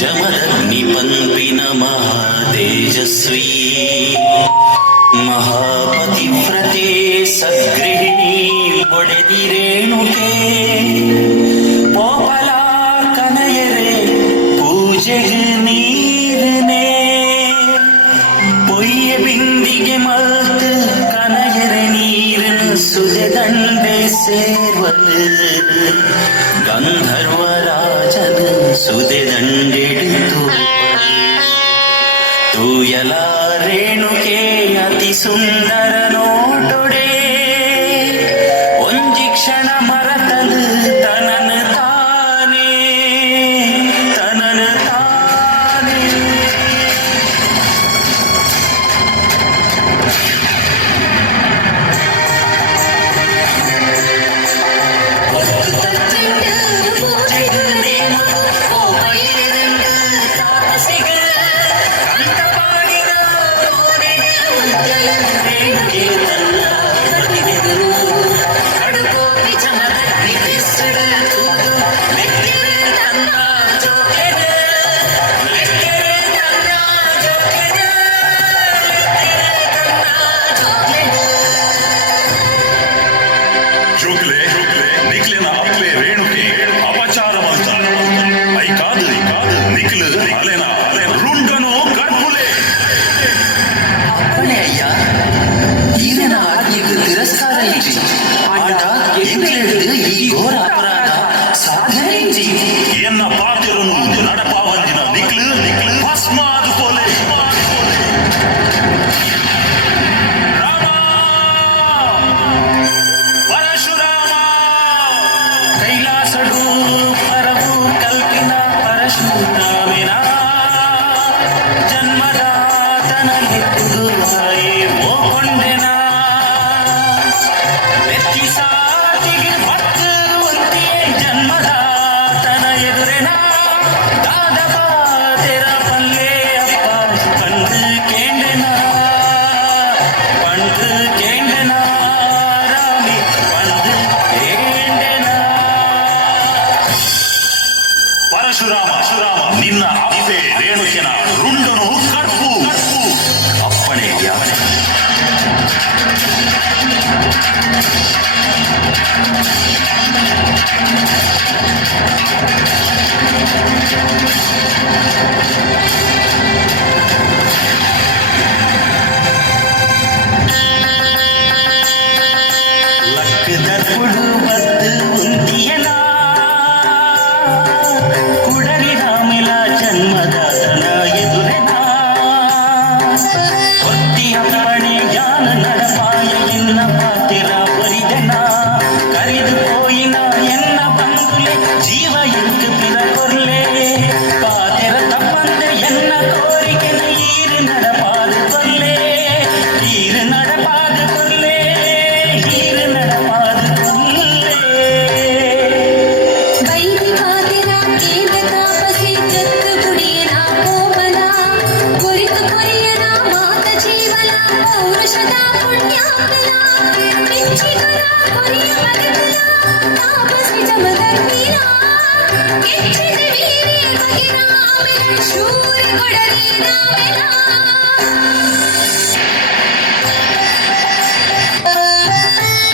ಜಮದಗ್ನಿ ಪಂಪಿನ ಮಹಾತೇಜಸ್ವಿ ಮಹಾಪತಿವ್ರತೆ ಸದ್ಗೃಹಿಣಿ ಒಡೆದಿರೇಣುಕೆ ಪೋಪಲ ಕನಯರೆ ಪೂಜೆಗೆ ನೀರನೆ ಪೊಯ್ಯ ಬಿಂದಿಗೆ ಮಲ್ತು ಕನಯರೆ ನೀರನ ಸುಜದಂಡೆ ಸೇರ್ವಲು ಗಂಧರ್ವ ರಾಜನ ಸುದೆದಂಡೆಡಿತು ತೂಯಲ ರೇಣುಕೆ ಅತಿ ಸುಂದರ ನೋಟೊಡೆ ಒಂಜಿ ಕ್ಷಣ ಮರತಲು ತನನ ತಾನೇ என்ன பார்க்கிறோம் நடப்பாவஞ்சின நிக்லு பஸ்மாது போலே ராமா ಪರಶುರಾಮ ಕೈಲಾಸಡು ಪರವು ಕಲ್ಪಿನ ಪರಶುರಾಮಿನ ಜನ್ಮದಾತನಲ್ಲಿದ್ದು ಹಾಯೇ ಮೋಕೊಂಡೆನ ವ್ಯಕ್ತಿ ಸಾಟಿಗೆ ಭಕ್ತರು ಒಂದಿಯೇ ಜನ್ಮದಾತನ ಎದುರಿನ ದಾದವ ತೆರ ಪಲ್ಲೆ ಅಪ್ಪ ಪಂಡು ಕೇಂಡೆನ ರಾಮಿ ಪಂಡು ಕೇಂಡೆನ ಪರಶುರಾಮ ನಿನ್ನ ಅಪ್ಪೆ ರೇಣುಕೆನ ರುಂಡನು ಕರ್ಪು ಅಪ್ಪಣೆ ಯಾವನೆ ಲಕ್ಕದರ್ಪುಡು ಬದ್ದು ಉಂದಿಯನ ಕರುಲೆ ಜೀವ ಎತ್ತು ಪಿರಲೆ